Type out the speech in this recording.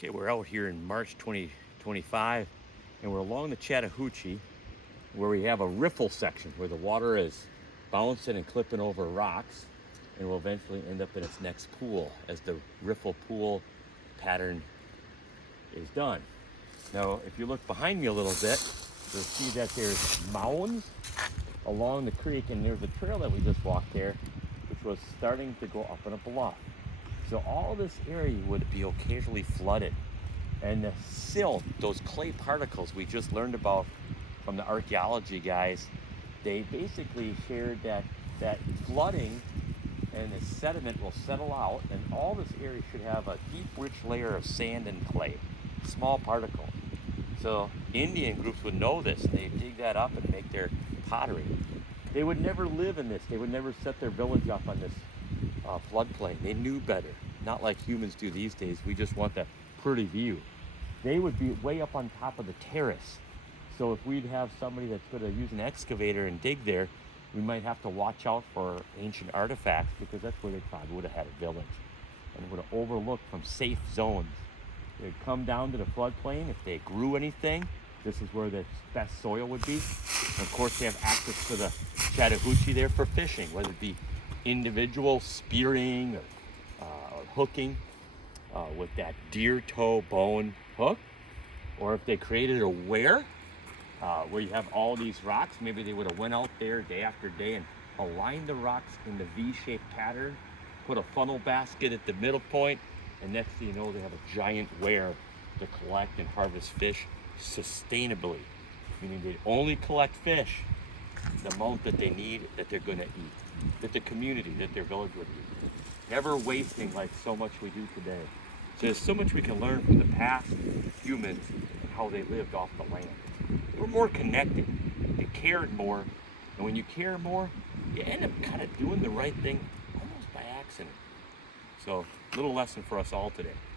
Okay, we're out here in March 2025, and we're along the Chattahoochee where we have a riffle section where the water is bouncing and clipping over rocks and will eventually end up in its next pool as the riffle pool pattern is done. Now, if you look behind me a little bit, you'll see that there's mounds along the creek, and there's a trail that we just walked there, which was starting to go up in a bluff. So all this area would be occasionally flooded. And the silt, those clay particles we just learned about from the archaeology guys, they basically shared that flooding and the sediment will settle out, and all this area should have a deep, rich layer of sand and clay, small particles. So Indian groups would know this, and they dig that up and make their pottery. They would never live in this. They would never set their village up on this floodplain. They knew better. Not like humans do these days. We just want the pretty view. They would be way up on top of the terrace. So if we'd have somebody that's going to use an excavator and dig there, we might have to watch out for ancient artifacts, because that's where they probably would have had a village and would have overlooked from safe zones. They'd come down to the floodplain. If they grew anything, this is where the best soil would be. And of course, they have access to the Chattahoochee there for fishing, whether it be individual spearing or hooking with that deer toe bone hook, or if they created a weir where you have all these rocks, maybe they would have went out there day after day and aligned the rocks in the V-shaped pattern, put a funnel basket at the middle point, and next thing you know, they have a giant weir to collect and harvest fish sustainably, meaning they only collect fish the amount that they need, that they're going to eat, that the community, that their village would eat. Never wasting like so much we do today. So there's so much we can learn from the past humans and how they lived off the land. We're more connected. They cared more. And when you care more, you end up kind of doing the right thing almost by accident. So, little lesson for us all today.